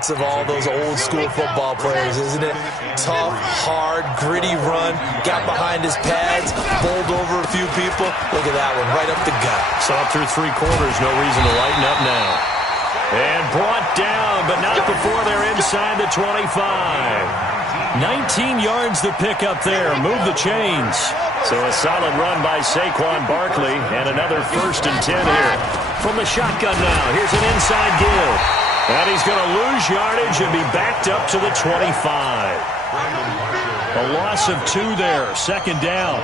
habits of all those old school football players, isn't it? Tough, hard, gritty run, got behind his pads, bowled over a few people. Look at that one, right up the gut. So up through 3 quarters, no reason to lighten up now. And brought down, but not before they're inside the 25. 19 yards to pick up there. Move the chains. So a solid run by Saquon Barkley, and another 1st and 10 here. From the shotgun now, here's an inside give. And he's going to lose yardage and be backed up to the 25. A loss of 2 there, 2nd down.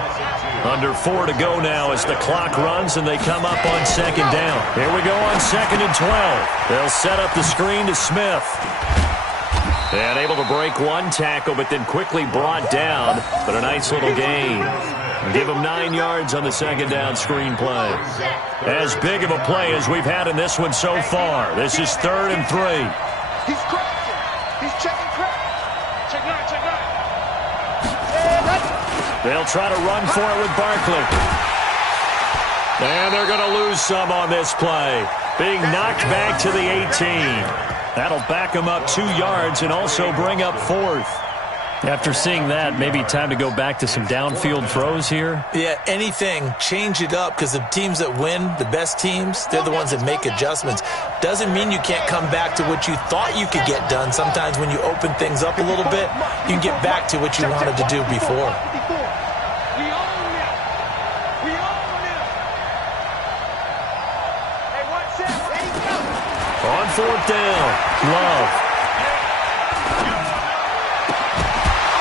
Under 4 to go now as the clock runs and they come up on 2nd down. Here we go on 2nd and 12. They'll set up the screen to Smith. And able to break 1 tackle, but then quickly brought down. But a nice little gain. Give him 9 yards on the 2nd down screen play. As big of a play as we've had in this one so far. This is 3rd and 3. He's crashing. He's checking crack. Check 9, check 9. They'll try to run for it with Barkley. And they're going to lose some on this play. Being knocked back to the 18. That'll back him up 2 yards and also bring up 4th. After seeing that, maybe time to go back to some downfield throws here. Yeah, anything. Change it up, because the teams that win, the best teams, they're the ones that make adjustments. Doesn't mean you can't come back to what you thought you could get done. Sometimes when you open things up a little bit, you can get back to what you wanted to do before. On 4th down, Love.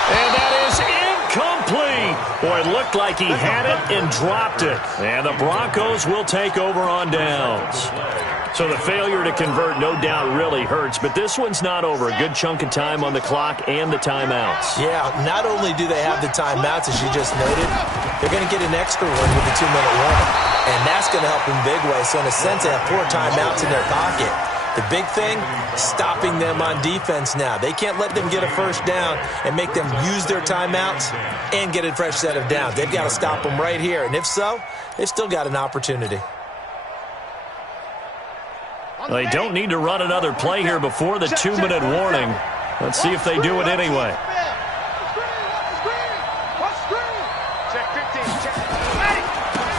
And that is incomplete. Boy, it looked like he had it and dropped it. And the Broncos will take over on downs. So the failure to convert no doubt really hurts, but this one's not over. A good chunk of time on the clock and the timeouts. Yeah, not only do they have the timeouts, as you just noted, they're going to get an extra one with the 2-minute warning. And that's going to help in big way. So in a sense, they have 4 timeouts in their pocket. The big thing, stopping them on defense now. They can't let them get a 1st down and make them use their timeouts and get a fresh set of downs. They've got to stop them right here. And if so, they've still got an opportunity. They don't need to run another play here before the 2-minute warning. Let's see if they do it anyway.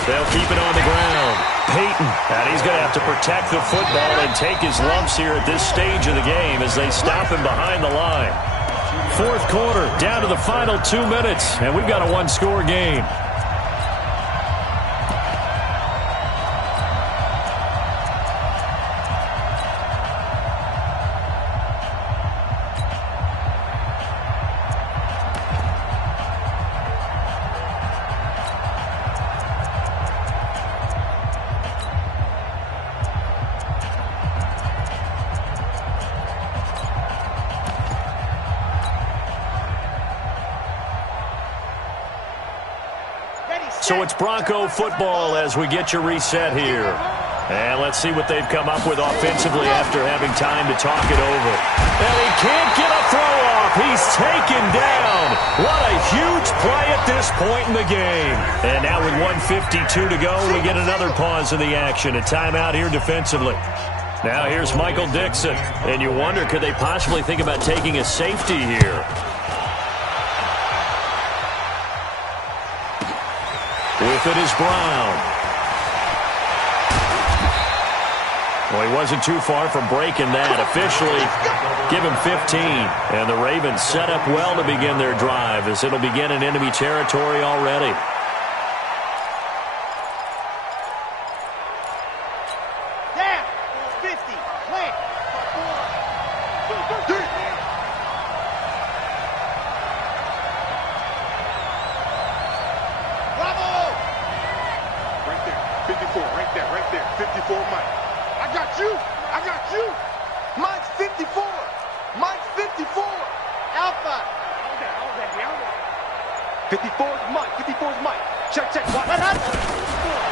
They'll keep it on the ground. Peyton, and he's going to have to protect the football and take his lumps here at this stage of the game as they stop him behind the line. 4th quarter, down to the final 2 minutes, and we've got a 1-score game. So it's Bronco football as we get you reset here. And let's see what they've come up with offensively after having time to talk it over. And he can't get a throw off. He's taken down. What a huge play at this point in the game. And now with 1:52 to go, we get another pause in the action. A timeout here defensively. Now here's Michael Dixon. And you wonder, could they possibly think about taking a safety here? With it is Brown. Well, he wasn't too far from breaking that. Officially, give him 15. And the Ravens set up well to begin their drive as it'll begin in enemy territory already.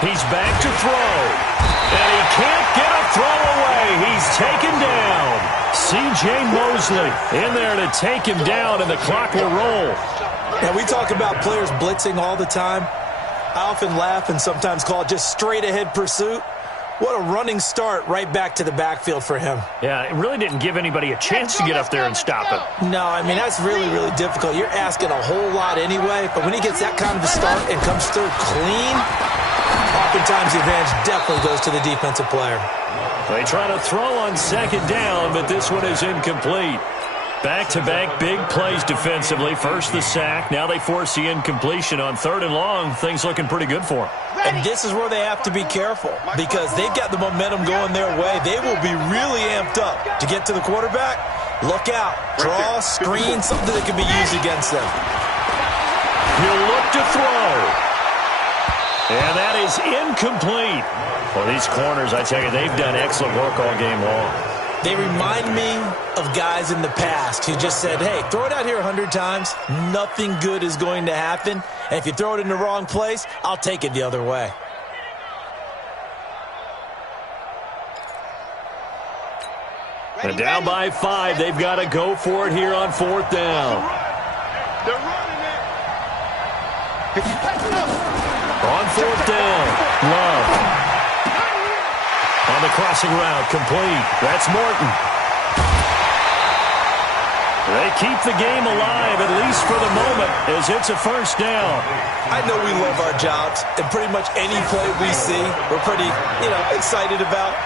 He's back to throw. And he can't get a throw away. He's taken down. C.J. Mosley in there to take him down, and the clock will roll. Now, we talk about players blitzing all the time. I often laugh and sometimes call it just straight-ahead pursuit. What a running start right back to the backfield for him. Yeah, it really didn't give anybody a chance to get up there and stop it. No, I mean, that's really, really difficult. You're asking a whole lot anyway, but when he gets that kind of a start and comes through clean, oftentimes the advantage definitely goes to the defensive player. They try to throw on second down, but this one is incomplete. Back-to-back big plays defensively. First the sack. Now they force the incompletion on 3rd and long. Things looking pretty good for them. And this is where they have to be careful because they've got the momentum going their way. They will be really amped up to get to the quarterback. Look out. Draw, screen, something that can be used against them. He'll look to throw. And that is incomplete. Well, these corners, I tell you, they've done excellent work all game long. They remind me of guys in the past who just said, hey, throw it out here 100 times. Nothing good is going to happen. And if you throw it in the wrong place, I'll take it the other way. And down by 5. They've got to go for it here on 4th down. They're running it. On 4th down, Love. On the crossing route, complete. That's Morton. They keep the game alive, at least for the moment, as it's a 1st down. I know we love our jobs, and pretty much any play we see, we're pretty, excited about.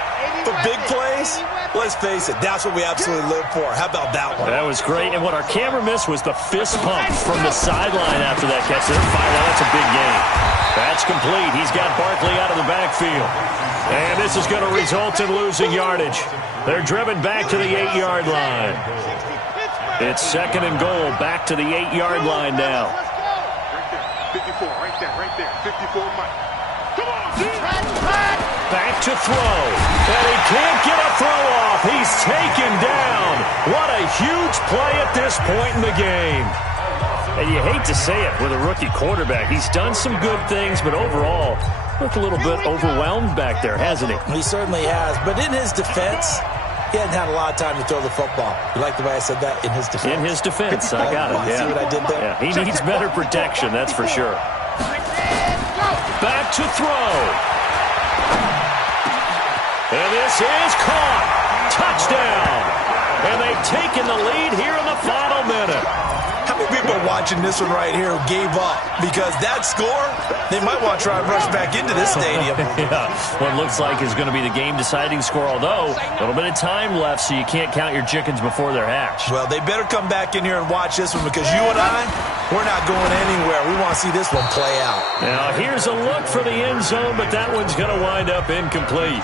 But big plays, let's face it, that's what we absolutely live for. How about that one? That was great, and what our camera missed was the fist pump from the sideline after that catch. They're fired out. That's a big game. That's complete. He's got Barkley out of the backfield. And this is going to result in losing yardage. They're driven back to the 8-yard line. It's 2nd and goal, back to the 8-yard line now. 54, right there. 54, Mike. Come on, dude. Back to throw. And he can't get a throw off. He's taken down. What a huge play at this point in the game. And you hate to say it with a rookie quarterback. He's done some good things, but overall, looked a little bit overwhelmed back there, hasn't he? He certainly has. But in his defense, he hadn't had a lot of time to throw the football. You like the way I said that? In his defense. In his defense. I got it, yeah. See what I did there? Yeah, he needs better protection, that's for sure. Back to throw. And this is caught. Touchdown. And they've taken the lead here in the final minute. How many people are watching this one right here who gave up? Because that score, they might want to try and rush back into this stadium. Yeah, what looks like is going to be the game-deciding score, although a little bit of time left, so you can't count your chickens before they're hatched. Well, they better come back in here and watch this one because you and I, we're not going anywhere. We want to see this one play out. Now, here's a look for the end zone, but that one's going to wind up incomplete.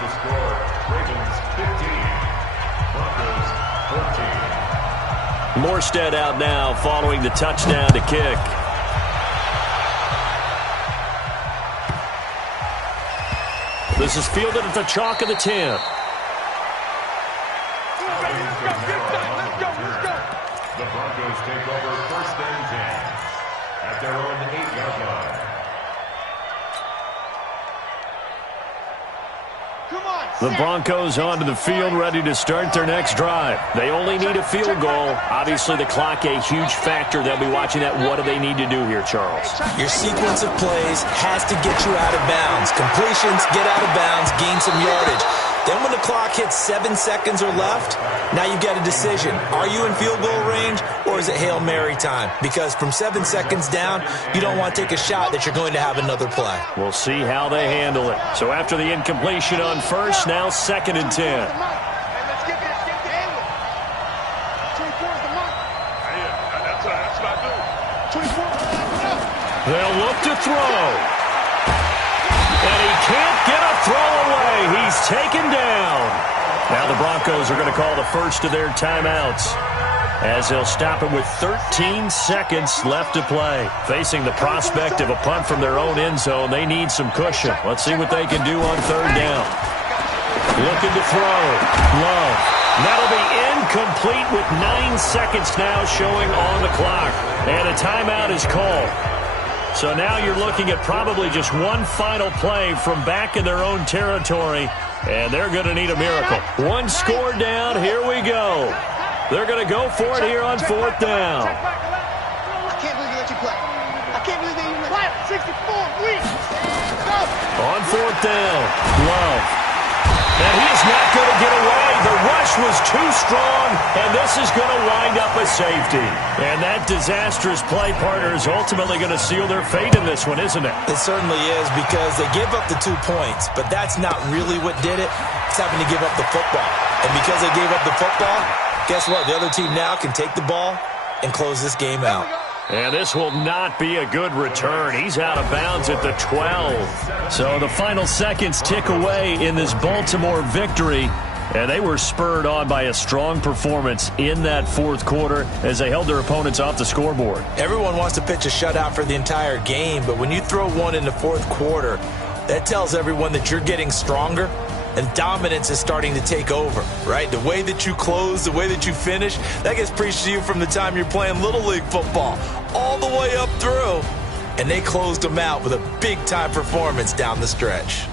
Morstead out now following the touchdown to kick. This is fielded at the chalk of the 10. The Broncos take over 1st and 10 at their own 8-yard line. The Broncos onto the field, ready to start their next drive. They only need a field goal. Obviously, the clock a huge factor. They'll be watching that. What do they need to do here, Charles? Your sequence of plays has to get you out of bounds. Completions, get out of bounds, gain some yardage. Then when the clock hits 7 seconds or left, now you get a decision. Are you in field goal range or is it Hail Mary time? Because from 7 seconds down, you don't want to take a shot that you're going to have another play. We'll see how they handle it. So after the incompletion on first, now 2nd and 10. They'll look to throw. And he can't get a throw away. He's taken down. Now the Broncos are going to call the first of their timeouts, as they'll stop it with 13 seconds left to play. Facing the prospect of a punt from their own end zone, they need some cushion. Let's see what they can do on 3rd down. Looking to throw. Love. That'll be incomplete with 9 seconds now showing on the clock. And a timeout is called. So now you're looking at probably just one final play from back in their own territory, and they're going to need a miracle. One score down. Here we go. They're going to go for it here on 4th down. I can't believe you let you play. I can't believe that you let 64 weeks. On 4th down, Love. And he is not going to get away. The rush was too strong, and this is going to wind up a safety. And that disastrous play partner is ultimately going to seal their fate in this one, isn't it? It certainly is, because they gave up the 2 points, but that's not really what did it. It's having to give up the football. And because they gave up the football, guess what? The other team now can take the ball and close this game out. And this will not be a good return. He's out of bounds at the 12. So the final seconds tick away in this Baltimore victory. And they were spurred on by a strong performance in that fourth quarter as they held their opponents off the scoreboard. Everyone wants to pitch a shutout for the entire game, but when you throw one in the fourth quarter, that tells everyone that you're getting stronger and dominance is starting to take over, right? The way that you close, the way that you finish, that gets preached to you from the time you're playing Little League football all the way up through. And they closed them out with a big-time performance down the stretch.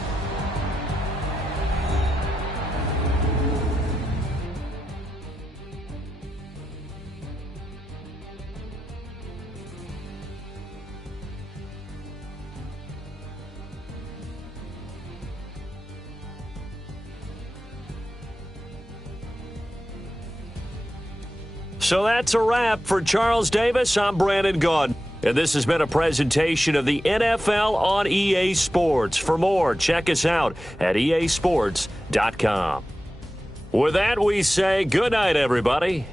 So that's a wrap for Charles Davis. I'm Brandon Gaudin. And this has been a presentation of the NFL on EA Sports. For more, check us out at easports.com. With that, we say good night, everybody.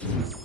10.